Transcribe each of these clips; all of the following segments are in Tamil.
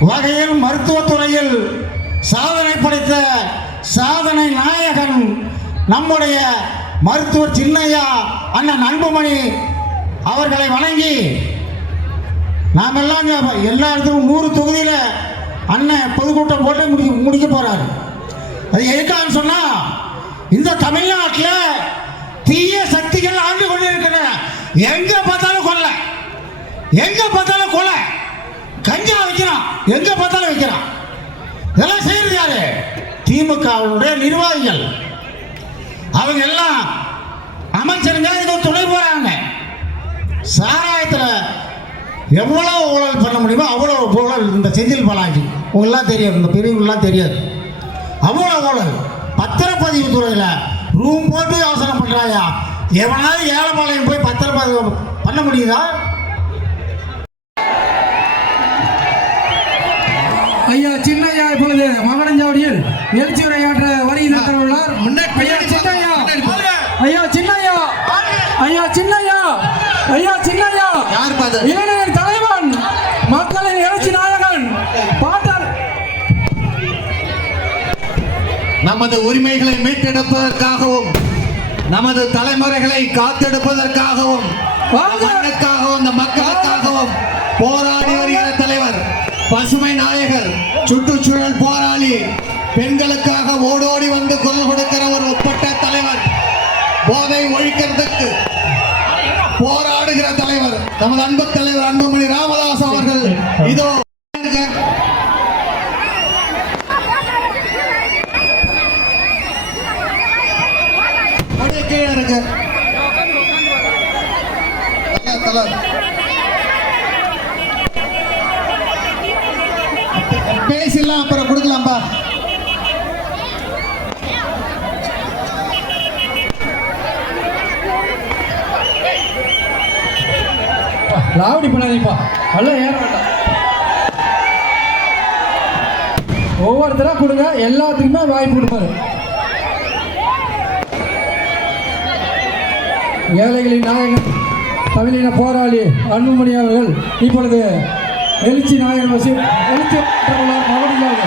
வகையில் மருத்துவத்துறையில் சாதனை படைத்த சாதனை நாயகன் நம்முடைய மருத்துவர் சின்னையா அண்ணன் அன்புமணி அவர்களை வணங்கி நாம் எல்லாம் எல்லா இடத்துக்கும் நூறு தொகுதியில் அண்ணன் பொதுக்கூட்டம் போட்டு முடிக்க முடிக்க போகிறார் அது எதுக்கான்னு சொன்னால் இந்த தமிழ்நாட்டில் தீய சக்திகள் ஆண்டு கொண்டிருக்கின்றன. எங்கே பார்த்தாலும் கொலை எங்கே பார்த்தாலும் கொலை கஞ்சா வைக்கிறான். எங்க பார்த்தாலும் வைக்கிறான். இதெல்லாம் செய்யறது யாரு? திமுகவுடைய நிர்வாகிகள். அவங்க எல்லாம் அமைச்சருங்க ஏதோ துணை போறாங்க. சாராயத்தில் எவ்வளவு ஊழல் பண்ண முடியுமோ அவ்வளோ ஊழல் இந்த செந்தில் பாலாஜி. உங்களுக்குலாம் தெரியாது இந்த பெரியவங்களாம் தெரியாது. அவ்வளோ ஊழல். பத்திரப்பதிவு துறையில் ரூம் போட்டு அவசரம் பண்ணுறாயா எவனாவது ஏழைப்பாளையம் போய் பத்திரப்பதிவு பண்ண முடியுதா? ஐயா சின்னையா இப்பொழுது மகடஞ்சாவடியில் எழுச்சி உரையாற்ற வருகை உள்ளார். ஐயா சின்னையா. ஐயா சின்னையா. ஐயா சின்னையா. ஐயா சின்னையா. இளைஞர் தலைவன் மக்களின் எழுச்சி நாயகன் பாட்டார். நமது உரிமைகளை மீட்டெடுப்பதற்காகவும் நமது தலைமுறைகளை காத்தெடுப்பதற்காகவும் வாங்க. மண்ணுக்காகவும் இந்த மக்களுக்காகவும் போராடி வருகிற தலைவர் பசுமை பெண்களுக்காக ஓடோடி வந்து குரல் கொடுக்கிற ஒரு ஒப்பட்ட தலைவர். போதை ஒழிக்கிறதுக்கு போராடுகிற தலைவர். நமது அன்பு தலைவர் அன்புமணி ராம நல்லா ஏற வேண்டாம் ஒவ்வொருத்தரா கொடுங்க எல்லாத்துக்குமே வாய்ப்பு கொடுப்பாரு. ஏழைகளின் நாயகன் தமிழின போராளி அன்புமணி அவர்கள் இப்பொழுது எழுச்சி நாயகன் வசி எழுச்சி மகடியாக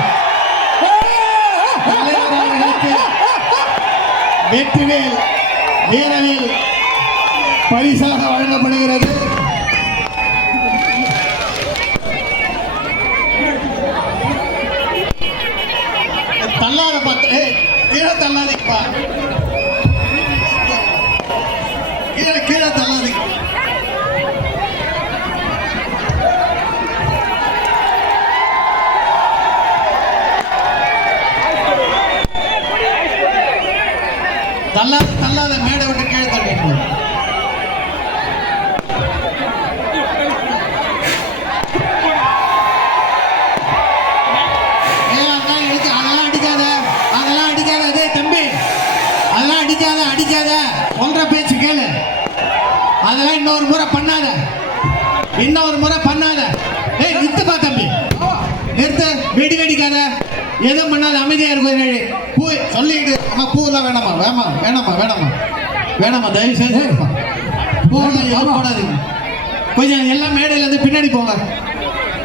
வெற்றிவேல் வீரவேல் பரிசாக வழங்கப்படுகிறது தள்ளாத பார்த்து ஏய், கீழே தள்ளாதீங்கப்பா. கீழே கீழே தள்ளாதீங்க. தள்ளாத தள்ளாத மேடை விட்டு கீழே தள்ளிட்டு ஏய், அதெல்லாம் இழுத்து- அதெல்லாம் அடிக்காத அதெல்லாம் அடிக்காத டேய் தம்பி அதெல்லாம் அடிக்காத ஒன்றரை பேச்சு கேளு. அதெல்லாம் இன்னொரு முறை பண்ணாத. இன்னொரு முறை பண்ணாத. ஏய் நிறுத்துப்பா தம்பி. நிறுத்து. வெடி வெடிக்காத. எதுவும் பண்ணாத. அமைதியா இருக்கும் பூ சொல்லிட்டு அம்மா பூலாம் வேணாமா? வேணாமா? வேணாமா? வேணாமா? வேணாமா? தயவு செய்து. பூலாம் போடாதீங்க. கொஞ்சம் எல்லாம் மேடையில இருந்து பின்னாடி போங்க.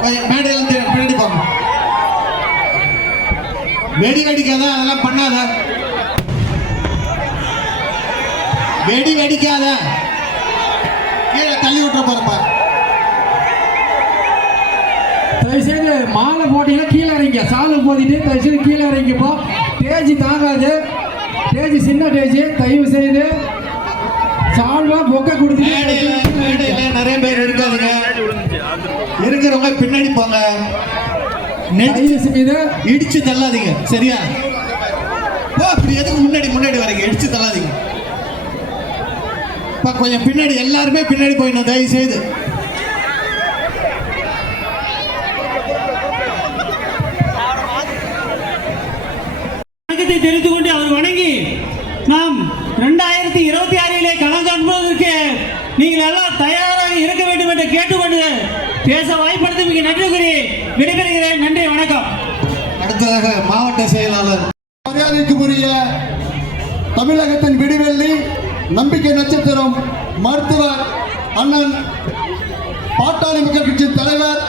கொஞ்சம் மேடையில இருந்து பின்னாடி போங்க. வெடி வெடிக்காத அதெல்லாம் பண்ணாத. வெடி வெடிக்காத. கீழே தள்ளி விட்டுற போறப்பா தயவுசெய்து மாலை போட்டீங்கன்னா கீழே இறங்க சாலை போத்திட்டு தயவுசெய்து கீழே இறங்கிப்போ டேஜ் தாங்காது. டேஜ் சின்ன டேஜ் தயவு செய்து சால்வா பொக்கை கொடுத்துட்டு நிறைய பேர் இருக்காதுங்க. இருக்கிறவங்க பின்னாடி போங்க. நெட் தயவு செய்து இடிச்சு தள்ளாதீங்க. சரியா? அப்படி எதுக்கு முன்னாடி முன்னாடி வரீங்க இடிச்சு தள்ளாதீங்க. இப்ப கொஞ்சம் பின்னாடி எல்லாருமே பின்னாடி போயிடணும் தயவு செய்து வணக்கத்தை தெரிவித்துக் கொண்டு அவர் வணங்கி நாம் ரெண்டாயிரத்தி இருபத்தி ஆறிலே களம் காண்பதற்கு நீங்கள் எல்லாம் தயாராக இருக்க வேண்டும் என்று கேட்டுக்கொண்டு பேச வாய்ப்படுத்தி மிக நன்றி கூறி விடைபெறுகிறேன். நன்றி வணக்கம். அடுத்ததாக மாவட்ட செயலாளர். மரியாதைக்குரிய தமிழகத்தின் விடிவெள்ளி நம்பிக்கை நட்சத்திரம் மருத்துவர் அண்ணன் பாட்டாளி மக்கள் கட்சியின் தலைவர்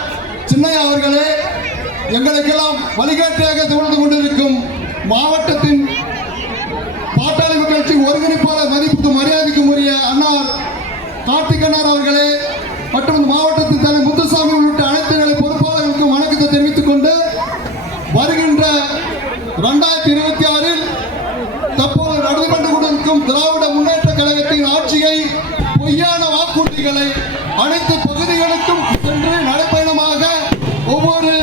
சின்னையா அவர்களே எங்களுக்கெல்லாம் வழிகாட்டியாக திகழ்ந்து கொண்டிருக்கும் மாவட்டத்தின் பாட்டாளி மக்கள் கட்சி ஒருங்கிணைப்பாளர் மதிப்புக்கு மரியாதைக்கும் உரிய அன்னார் கார்த்திகண்ணார் அவர்களே மற்றும் மாவட்டத்தின் தலைவர் முத்துசாமி உள்ளிட்ட அனைத்து நிலை பொறுப்பாளர்களுக்கும் வணக்கத்தை தெரிவித்துக் கொண்டு வருகின்ற இரண்டாயிரத்தி இருபத்தி ஆறில் தற்போது நடந்து கொண்டு இருக்கும் திராவிட முன்னேற்ற கழகத்தின் ஆட்சியை பொய்யான வாக்குறுதிகளை அனைத்து பகுதிகளுக்கும் சென்று நடைப்பயணமாக ஒவ்வொரு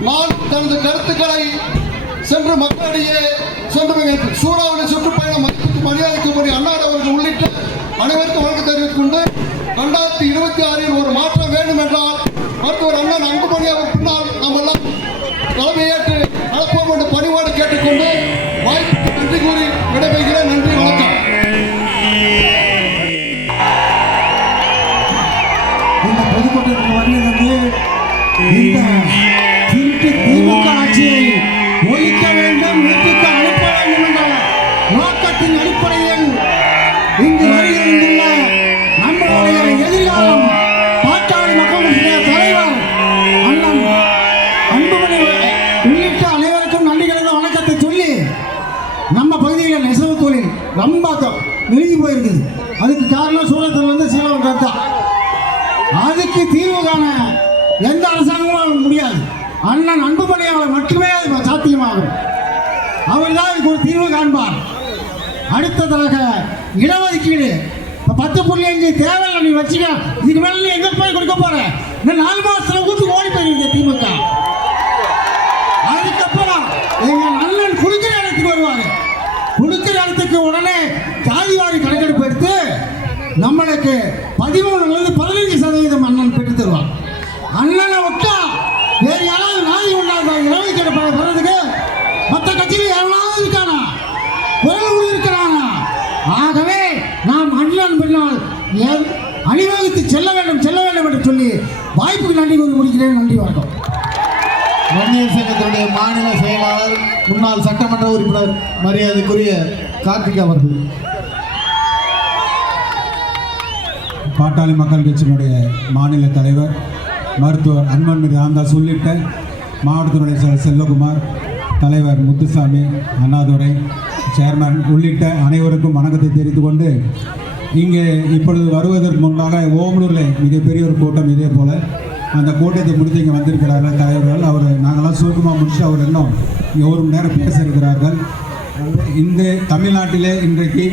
நாள் தனது கருத்துக்களை சென்று மக்களிடையே சென்று சூறாவளி சுற்றுப்பயணம் மதிப்புக்கு மரியாதைக்கு உரிய அன்னார் அவர்கள் உள்ளிட்ட அனைவருக்கும் வழக்கு தெரிவித்துக் கொண்டு இரண்டாயிரத்தி இருபத்தி ஆறில் ஒரு மாற்றம் வேண்டும் என்றால் போயிருக்குது அதுக்கு காரணம் சூரத்தில் வந்து சீலவன் தான் அதுக்கு தீர்வு காண எந்த அரசாங்கமும் முடியாது. அண்ணன் அன்புமணியால் மட்டுமே அது சாத்தியமாகும். அவர் தான் இதுக்கு ஒரு தீர்வு காண்பார். அடுத்ததாக இடஒதுக்கீடு. இப்போ பத்து புள்ளி அஞ்சு தேவையில்லை நீ வச்சுக்க. இதுக்கு மேலே நீ எங்கே போய் கொடுக்க போற? இன்னும் நாலு மாசத்துல ஊத்து ஓடி போயிருக்க திமுக அதுக்கப்புறம் எங்க அண்ணன் குடுக்கிற இடத்துக்கு வருவாங்க குடுக்கிற உடனே ஜாதிவாரி கணக்கெடுப்பு எடுத்து நம்மளுக்கு பதிமூணுலேருந்து பதினஞ்சு சதவீதம் அண்ணன் பெற்று அண்ணனை விட்டா வேறு யாராவது நாதி உண்டாங்க இரவு கிடப்ப வர்றதுக்கு மற்ற கட்சியில் யாராவது இருக்கானா? குரல் இருக்கிறானா ஆகவே நாம் அண்ணன் பின்னால் அணிவகுத்து செல்ல வேண்டும் செல்ல வேண்டும் என்று சொல்லி வாய்ப்புக்கு நன்றி கூறி முடிக்கிறேன். நன்றி வணக்கம். வன்னியர் சங்கத்தினுடைய மாநில செயலாளர் முன்னாள் சட்டமன்ற உறுப்பினர் மரியாதைக்குரிய கார்த்திக் அவர்கள். பாட்டாளி மக்கள் கட்சியினுடைய மாநில தலைவர் மருத்துவர் அன்பன்மதி ராம்தாஸ் உள்ளிட்ட மாவட்டத்தினுடைய செல்வகுமார் தலைவர் முத்துசாமி அண்ணாதுரை சேர்மன் உள்ளிட்ட அனைவருக்கும் வணக்கத்தை தெரிவித்து கொண்டு இங்கே இப்பொழுது வருவதற்கு முன்பாக ஓமலூரில் மிகப்பெரிய ஒரு கூட்டம் இதே போல் அந்த கூட்டத்தை முடித்து இங்கே வந்திருக்கிறார்கள் தலைவர்கள். அவர் நாங்களாம் சுருக்கமாக முடிச்சு அவர் இன்னும் இங்கே ஒரு மணி நேரம் பேச இருக்கிறார்கள். இந்த தமிழ்நாட்டிலே இன்றைக்கு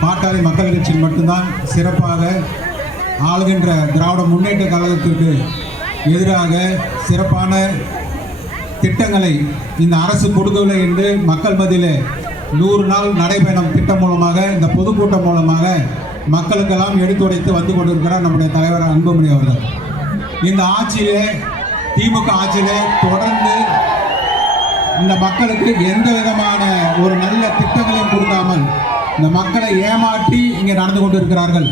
பாட்டாளி மக்கள் கட்சி மட்டும்தான் சிறப்பாக ஆளுகின்ற திராவிட முன்னேற்ற கழகத்திற்கு எதிராக சிறப்பான திட்டங்களை இந்த அரசு கொடுக்கவில்லை என்று மக்கள் மத்தியிலே நூறு நாள் நடைபயணம் திட்டம் மூலமாக இந்த பொதுக்கூட்டம் மூலமாக மக்களுக்கெல்லாம் எடுத்துரைத்து வந்து கொண்டிருக்கிறார் நம்முடைய தலைவர் அன்புமணி அவர்கள். இந்த ஆட்சியிலே திமுக ஆட்சியிலே தொடர்ந்து இந்த மக்களுக்கு எந்த விதமான ஒரு நல்ல திட்டங்களையும் கொடுக்காமல் இந்த மக்களை ஏமாற்றி இங்கே நடந்து கொண்டிருக்கிறார்கள்.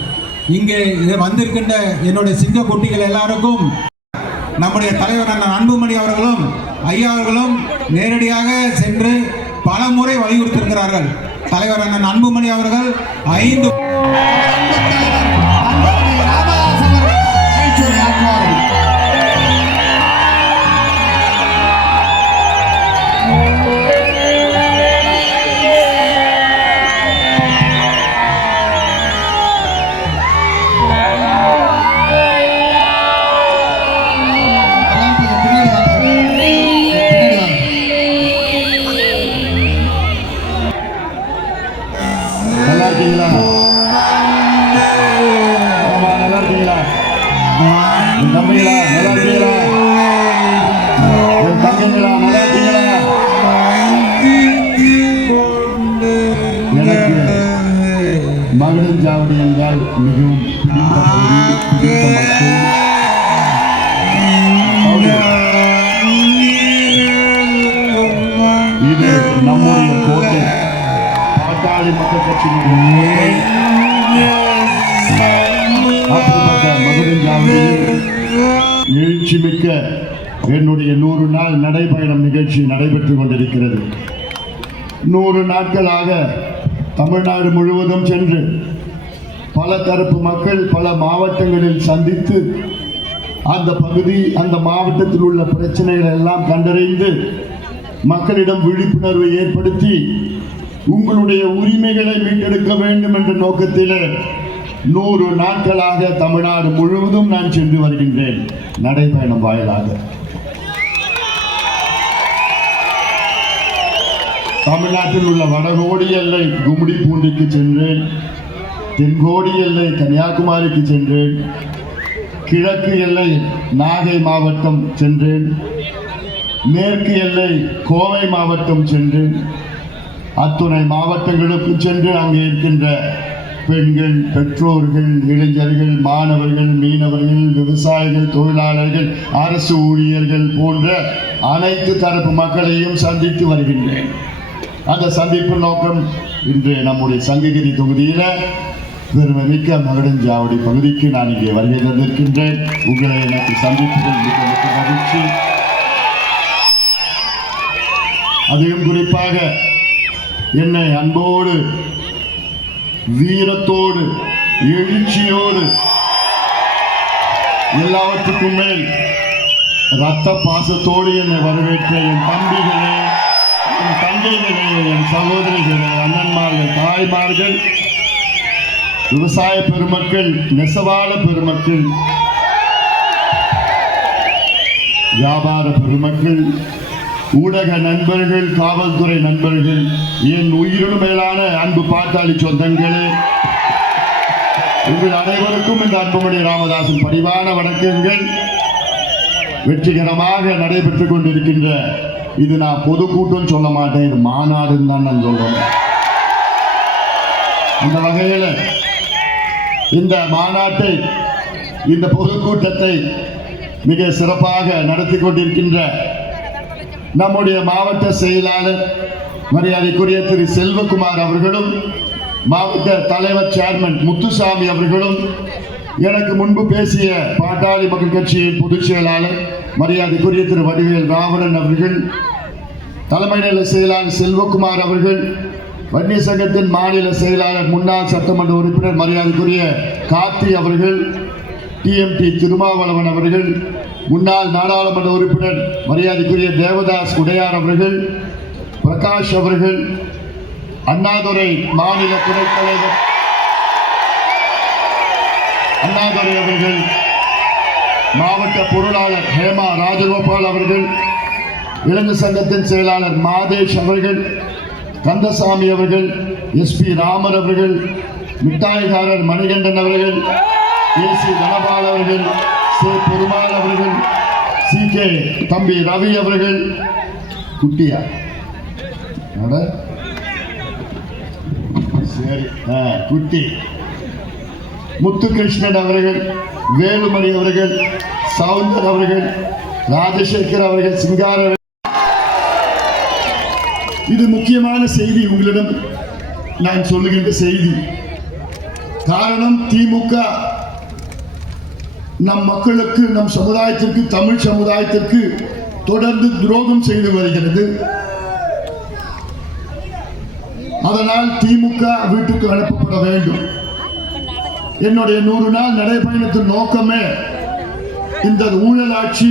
இங்கே இது வந்திருக்கின்ற என்னுடைய சிங்க குட்டிகள் எல்லாருக்கும் நம்முடைய தலைவர் அண்ணன் அன்புமணி அவர்களும் ஐயா அவர்களும் நேரடியாக சென்று பல முறை வலியுறுத்திருக்கிறார்கள் தலைவர் அண்ணன் அன்புமணி அவர்கள் ஐந்து எழுச்சிமிக்க என்னுடைய நூறு நாள் நடைபயணம் நிகழ்ச்சி நடைபெற்றுக் கொண்டிருக்கிறது. நூறு நாட்களாக தமிழ்நாடு முழுவதும் சென்று பல தரப்பு மக்கள் பல மாவட்டங்களில் சந்தித்து அந்த பகுதி அந்த மாவட்டத்தில் உள்ள பிரச்சனைகளை எல்லாம் கண்டறிந்து மக்களிடம் விழிப்புணர்வை ஏற்படுத்தி உங்களுடைய உரிமைகளை மீட்டெடுக்க வேண்டும் என்ற நோக்கத்திலே நூறு நாட்களாக தமிழ்நாடு முழுவதும் நான் சென்று வருகின்றேன். நடைபயணம் வாயிலாக. தமிழ்நாட்டில் உள்ள வடகோடி எல்லை கும்மிடி பூண்டிக்கு சென்றேன். தென்கோடி எல்லை கன்னியாகுமரிக்கு சென்றேன். கிழக்கு எல்லை நாகை மாவட்டம் சென்றேன். மேற்கு எல்லை கோவை மாவட்டம் சென்றேன். அத்துணை மாவட்டங்களுக்கு சென்று அங்கே இருக்கின்ற பெண்கள் பெற்றோர்கள் இளைஞர்கள் மாணவர்கள் மீனவர்கள் விவசாயிகள் தொழிலாளர்கள் அரசு ஊழியர்கள் போன்ற அனைத்து தரப்பு மக்களையும் சந்தித்து வருகின்றேன். அந்த சந்திப்பு நோக்கம் இன்று நம்முடைய சங்ககிரி தொகுதியில் பெருமைமிக்க மகடஞ்சாவடி பகுதிக்கு நான் இங்கே வருகை தந்திருக்கின்றேன். உங்களை எனக்கு சந்திப்பதில் மிக மிக மகிழ்ச்சி. அதிலும் குறிப்பாக என்னை அன்போடு வீரத்தோடு எழுச்சியோடு எல்லாவற்றுக்கும் மேல் ரத்த பாசத்தோடு என்னை வரவேற்ற என் தம்பிகளே என் தங்கைகளே என் சகோதரிகளே அண்ணன்மார்கள் தாய்மார்கள் விவசாய பெருமக்கள் நெசவாள பெருமக்கள் வியாபார பெருமக்கள் ஊடக நண்பர்கள் காவல்துறை நண்பர்கள் என் உயிரினும் மேலான அன்பு பாட்டாளி சொந்தங்களே. உங்கள் அனைவருக்கும் இந்த அன்புமணி ராமதாசன் பணிவான வணக்கங்கள். வெற்றிகரமாக நடைபெற்றுக் கொண்டிருக்கின்ற இது நான் பொதுக்கூட்டம் சொல்ல மாட்டேன் இது மாநாடுன்னு தான் நான் சொல்றேன். அந்த வகையில் இந்த மாநாட்டை இந்த பொதுக்கூட்டத்தை மிக சிறப்பாக நடத்தி கொண்டிருக்கின்ற நம்முடைய மாவட்ட செயலாளர் மரியாதைக்குரிய திரு செல்வகுமார் அவர்களும் மாவட்ட தலைவர் சேர்மன் முத்துசாமி அவர்களும் எனக்கு முன்பு பேசிய பாட்டாளி மக்கள் கட்சியின் பொதுச் செயலாளர் மரியாதைக்குரிய திரு வடிவேல் ராவணன் அவர்கள் தலைமை நில செயலாளர் செல்வகுமார் அவர்கள் வன்னிய சங்கத்தின் மாநில செயலாளர் முன்னாள் சட்டமன்ற உறுப்பினர் மரியாதைக்குரிய கார்த்தி அவர்கள் டிஎம்டி திருமாவளவன் அவர்கள் முன்னாள் நாடாளுமன்ற உறுப்பினர் மரியாதைக்குரிய தேவதாஸ் உடையார் அவர்கள் பிரகாஷ் அவர்கள் அண்ணாதுரை மாநில துணைத் தலைவர் அண்ணாதுரை அவர்கள் மாவட்ட பொருளாளர் ஹேமா ராஜகோபால் அவர்கள் விலங்கு சங்கத்தின் செயலாளர் மாதேஷ் அவர்கள் கந்தசாமி அவர்கள் எஸ்பி ராமர் அவர்கள் மிட்டாய்காரர் மணிகண்டன் அவர்கள் ஏசி தனபால் அவர்கள் பெருமாள் அவர்கள் சி. கே. தம்பி ரவி அவர்கள் குட்டியா? சரி குட்டி. முத்துகிருஷ்ணன் அவர்கள் வேலுமணி அவர்கள் சவுந்தர் அவர்கள் ராஜசேகர் அவர்கள் சிங்கார இது முக்கியமான செய்தி உங்களிடம் நான் சொல்லுகின்ற செய்தி. காரணம் திமுக நம் மக்களுக்கு நம் சமுதாயத்திற்கு தமிழ் சமுதாயத்திற்கு தொடர்ந்து துரோகம் செய்து வருகிறது. அதனால் திமுக வீட்டுக்கு அனுப்பப்பட வேண்டும். என்னுடைய நூறு நாள் நடைபயணத்தின் நோக்கமே இந்த ஊழல் ஆட்சி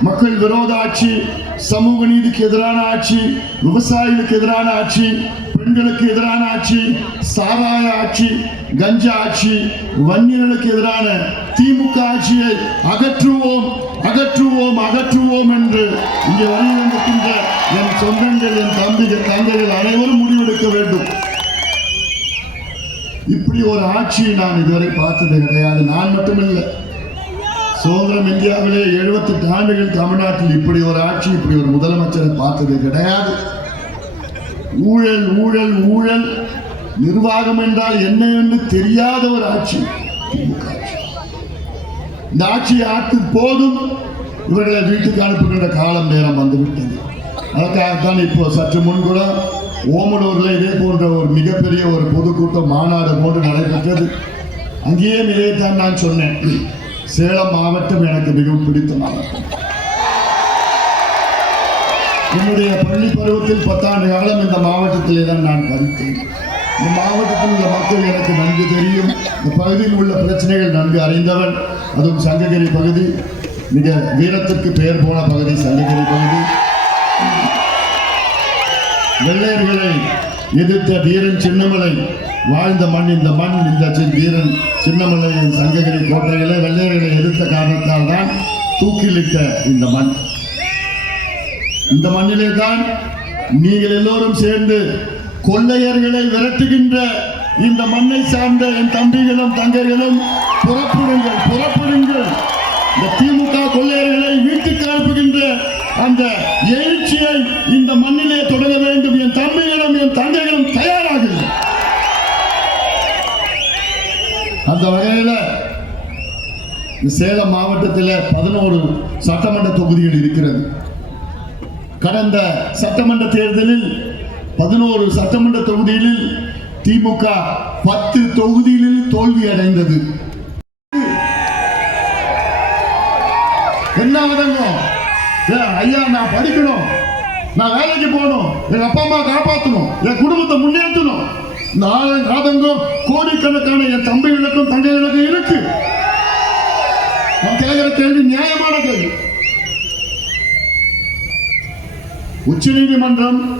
மக்கள் விரோத ஆட்சி சமூக நீதிக்கு எதிரான ஆட்சி விவசாயிகளுக்கு எதிரான ஆட்சி பெண்களுக்கு எதிரான ஆட்சி சாராய ஆட்சி கஞ்சா ஆட்சி வன்னியர்களுக்கு எதிரான திமுக ஆட்சியை அகற்றுவோம் அகற்றுவோம் அகற்றுவோம் என்று இங்கே வழிவந்திருக்கின்ற என் சொந்தங்கள் என் தம்பிகள் தங்கைகள் அனைவரும் முடிவெடுக்க வேண்டும். இப்படி ஒரு ஆட்சியை நான் இதுவரை பார்த்தது கிடையாது. நான் மட்டுமில்லை. சுதந்திரம் இந்தியாவிலே 78 ஆண்டுகள் தமிழ்நாட்டில் இப்படி ஒரு ஆட்சி இப்படி ஒரு முதலமைச்சரை பார்த்தது கிடையாது. ஊழல் ஊழல் ஊழல். நிர்வாகம் என்றால் என்ன என்று தெரியாத ஒரு ஆட்சி. திமுக ஆட்சி. இந்த ஆட்சியை ஆட்சி போதும் இவர்களை வீட்டுக்கு அனுப்புகின்ற காலம் நேரம் வந்துவிட்டது. அதற்காகத்தான் இப்போ சற்று முன் கூட ஓமலூரில் இதே போன்ற ஒரு மிகப்பெரிய ஒரு பொதுக்கூட்டம் மாநாடு போன்று நடைபெற்றது. அங்கேயே இதைத்தான் நான் சொன்னேன். சேலம் மாவட்டம் எனக்கு மிகவும் பிடித்த மாவட்டம் என்னுடைய பள்ளி பருவத்தில் பத்தாண்டு காலம் இந்த மாவட்டத்திலே தான் நான் படித்தேன். இந்த மாவட்டத்தில் உள்ள மக்கள் எனக்கு நன்கு தெரியும். இந்த பகுதியில் உள்ள பிரச்சனைகள் நன்கு அறிந்தவன். அதுவும் சங்ககிரி பகுதி. மிக வீரத்திற்கு பெயர் போன பகுதி சங்ககிரி பகுதி. வெள்ளையர்களை எதிர்த்த வீரன் சின்னமலை. வாழ்ந்த மண் இந்த மண் இந்த வீரன் சின்னமலையின் சங்ககிரி கோட்டைகளை வெள்ளையர்களை எதிர்த்த காரணத்தால் தான் தூக்கிலிட்ட இந்த மண். இந்த மண்ணிலே தான் நீங்கள் எல்லோரும் சேர்ந்து கொள்ளையர்களை விரட்டுகின்ற இந்த மண்ணை சார்ந்த என் தம்பிகளும் தங்கைகளும் புறப்படுங்கள் புறப்படுங்கள். இந்த திமுக கொள்ளையர்களை வீட்டுக்கு அனுப்புகின்ற அந்த எழுச்சியை இந்த மண்ணிலே தொடர வேண்டும். என் தம்பிகளும் என் தங்கைகளும் தயாராகுங்கள் அந்த வகையில சேலம் மாவட்டத்தில் பதினோரு சட்டமன்ற தொகுதிகள் இருக்கிறது. கடந்த சட்டமன்ற தேர்தலில் பதினோரு சட்டமன்ற தொகுதிகளில் திமுக பத்து தொகுதிகளில் தோல்வி அடைந்தது. என்ன வதங்கும்? ஏன் ஐயா நான் படிக்கணும். நான் வேலைக்கு போகணும். எங்க அப்பா அம்மா காப்பாற்றணும் என் குடும்பத்தை முன்னேற்றணும். இந்த ஆதங்கம் கோடிக்கணக்கான என் தம்பிகளுக்கும் தங்கைகளுக்கும் இருக்கு. நான் கேட்கிற கேள்வி நியாயமான கேள்வி உச்சநீதிமன்றம்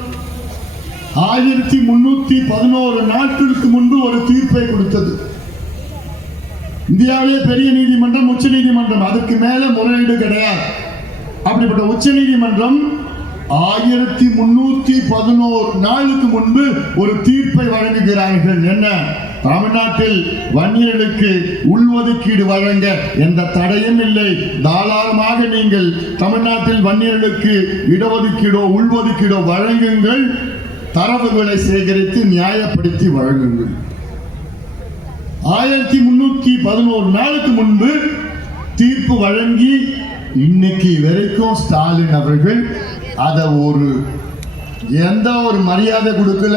ஆயிரத்தி முன்னூத்தி பதினோரு நாட்களுக்கு முன்பு ஒரு தீர்ப்பை கொடுத்தது. இந்தியாவிலே பெரிய நீதிமன்றம் உச்ச நீதிமன்றம் அதற்கு மேல முறையீடு கிடையாது. அப்படிப்பட்ட உச்ச நீதிமன்றம் ஆயிரத்தி முன்னூத்தி பதினோரு நாளுக்கு முன்பு ஒரு தீர்ப்பை வழங்குகிறார்கள். என்ன? தமிழ்நாட்டில் வன்னியர்களுக்கு உள்ஒதுக்கீடு வழங்க எந்த தடையும் இல்லை. தாராளமாக நீங்கள் தமிழ்நாட்டில் வன்னியர்களுக்கு இடஒதுக்கீடோ உள்ஒதுக்கீடோ வழங்குங்கள். தரவுகளை சேகரித்து நியாயப்படுத்தி வழங்குங்கள். ஆயிரத்தி முன்னூத்தி பதினோரு நாளுக்கு முன்பு தீர்ப்பு வழங்கி இன்னைக்கு வரைக்கும் ஸ்டாலின் அவர்கள் அதை ஒரு எந்த ஒரு மரியாதை கொடுக்கல.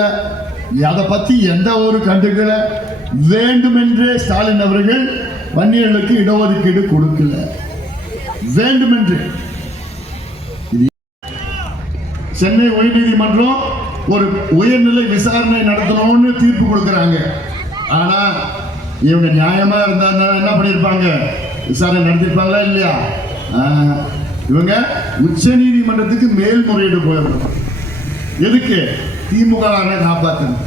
அதை பத்தி எந்த ஒரு கண்டுகளை வேண்டுமென்றே ஸ்டாலின் அவர்கள் வன்னியர்களுக்கு இடஒதுக்கீடு கொடுக்கல. வேண்டுமென்றே. சென்னை உயர்நீதிமன்றம் ஒரு உயர்நிலை விசாரணை நடத்தணும்னு தீர்ப்பு கொடுக்குறாங்க. ஆனா இவங்க நியாயமா இருந்தா என்ன பண்ணிருப்பாங்க விசாரணை நடத்திருப்பாங்களா இல்லையா? இவங்க உச்ச நீதிமன்றத்துக்கு மேல்முறையீடு போயிடும் எதுக்கு? திமுக காப்பாற்றணும்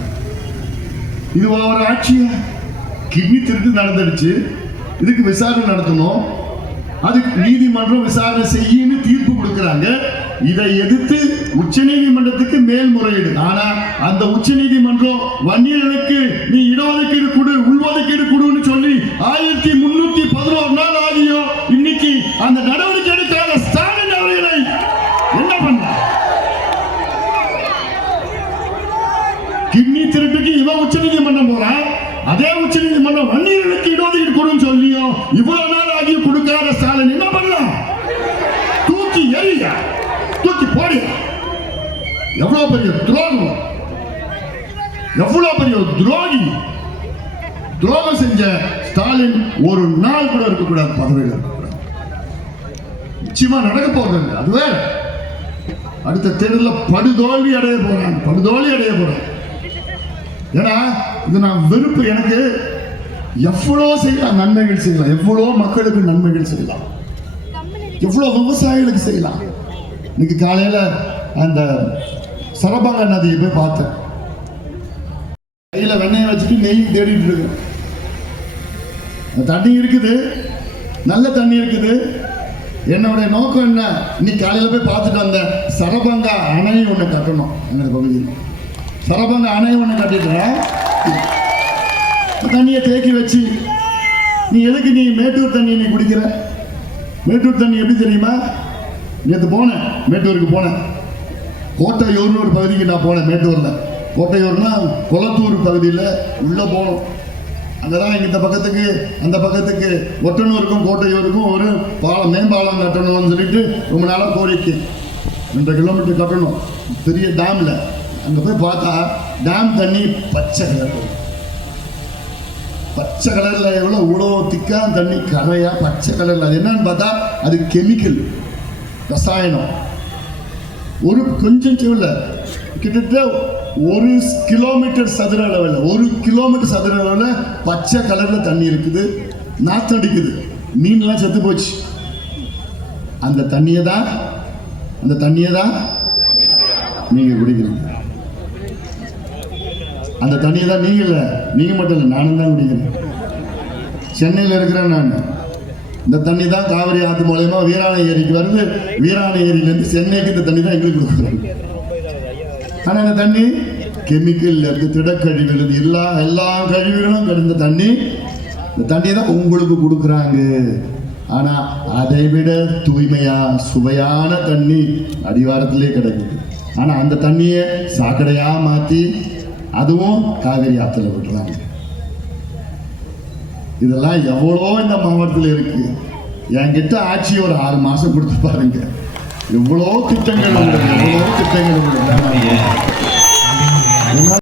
இது ஒரு ஆட்சியா கிட்னி திருட்டு நடந்துடுச்சு. இதுக்கு விசாரணை நடத்தணும். அதுக்கு நீதிமன்றம் விசாரணை செய்யுன்னு தீர்ப்பு கொடுக்குறாங்க. இதை எதிர்த்து உச்ச நீதிமன்றத்துக்கு மேல்முறையீடு. ஆனா அந்த உச்ச நீதிமன்றம் வன்னியர்களுக்கு நீ இடஒதுக்கீடு கொடு உள்ஒதுக்கீடு கொடுன்னு சொல்லி ஆயிரத்தி முன்னூத்தி பதினோரு நாள் ஆகியோ இன்னைக்கு அந்த நடவடிக்கை எடுக்காத ஸ்டாலின் அவர்களை என்ன பண்ண கிட்னி திருட்டுக்கு இவன் உச்சநீதிமன்றம் போறான் அதே உச்சநீதிமன்றம் வன்னியர்களுக்கு இடஒதுக்கீடு கொடுன்னு சொல்லியும் இவ்வளவு நாள் ஆகியும் கொடுக்காத ஸ்டாலின் என்ன பண்ணலாம் தூக்கி எறிய? தூக்கி போடு. எவ்வளவு பெரிய துரோகம்? எவ்வளவு பெரிய துரோகி? துரோகம் செஞ்ச ஸ்டாலின் ஒரு நாள் கூட இருக்கக்கூடாது பதவியில் இருக்கக்கூடாது. நிச்சயமா நடக்க போறது அது வேற. அடுத்த தேர்தலில் படுதோல்வி அடைய போறாங்க படுதோல்வி அடைய போறாங்க ஏன்னா இது நான் வெறுப்பு எனக்கு. எவ்வளோ செய்யலாம் நன்மைகள் செய்யலாம். எவ்வளோ மக்களுக்கு நன்மைகள் செய்யலாம். எவ்வளோ விவசாயிகளுக்கு செய்யலாம். இன்னைக்கு காலையில் அந்த சரபங்க நதியை போய் பார்த்தேன். கையில் வெண்ணெயை வச்சுட்டு நெய் தேடிட்டு இருக்கு. அந்த தண்ணி இருக்குது. நல்ல தண்ணி இருக்குது. என்னுடைய நோக்கம் என்ன? இன்னைக்கு காலையில் போய் பார்த்துட்டு வந்தேன் சரபங்கா அணை ஒன்று கட்டணும். எங்கள் பகுதியில் சரபங்க அணை ஒன்று கட்டிட்டுறேன் தண்ணியை தேக்கி வச்சு நீ எதுக்கு நீ மேட்டூர் தண்ணியை நீ குடிக்கிற? மேட்டூர் தண்ணி எப்படி தெரியுமா? நேற்று போனேன் மேட்டூருக்கு போனேன். கோட்டையூர்னு ஒரு பகுதிக்கு நான் போனேன் மேட்டூரில். கோட்டையூர்னா குளத்தூர் பகுதியில் உள்ளே போகணும். அங்கே தான் இந்த பக்கத்துக்கு அந்த பக்கத்துக்கு ஒட்டனூருக்கும் கோட்டையூருக்கும் ஒரு பாலம் மேம்பாலம் கட்டணும்னு சொல்லிட்டு ரொம்ப நாளாக கோரிக்கை. ரெண்டு கிலோமீட்டர் கட்டணும். பெரிய டேமில் அங்கே போய் பார்த்தா டேம் தண்ணி பச்சை கலர் பச்சை கலரில் எவ்வளோ இவ்வளோ திக்கான தண்ணி கரையாக பச்சை கலரில். அது என்னன்னு பார்த்தா அது கெமிக்கல் ரசாயனம். ஒரு கொஞ்சம் இல்லை கிட்டத்தட்ட ஒரு கிலோமீட்டர் சதுர அளவில் ஒரு கிலோமீட்டர் சதுர அளவில் பச்சை கலரில் தண்ணி இருக்குது. நாற்றம் அடிக்குது. மீன்லாம் செத்து போச்சு. அந்த தண்ணியை தான் அந்த தண்ணியை தான் நீங்க குடிக்கிறீங்க அந்த தண்ணியை தான் நீங்க இல்லை நீங்க மட்டும் இல்லை நானும் தான் குடிக்கிறேன். சென்னையில் இருக்கிறேன் நான். இந்த தண்ணி தான் காவிரி ஆற்று மூலயமா வீராணை ஏரிக்கு வருது. வீராணை ஏரியிலேருந்து சென்னைக்கு இந்த தண்ணி தான் எங்களுக்கு கொடுக்குறாங்க. ஆனால் இந்த தண்ணி கெமிக்கல் இருந்து திடக்கழிவுகள் இருந்து எல்லா எல்லா கழிவுகளும் கிடந்த தண்ணி. இந்த தண்ணியை தான் உங்களுக்கு கொடுக்குறாங்க. ஆனால் அதை விட தூய்மையாக சுவையான தண்ணி அடிவாரத்திலே கிடைக்குது. ஆனால் அந்த தண்ணியை சாக்கடையாக மாற்றி அதுவும் காவிரி ஆற்றுல விடுறாங்க இதெல்லாம் எவ்வளோ இந்த மாவட்டத்தில் இருக்கு. என்கிட்ட ஆட்சி ஒரு ஆறு மாதம் கொடுத்து பாருங்க. எவ்வளோ திட்டங்கள் உள்ளது எவ்வளோ திட்டங்கள் உள்ளது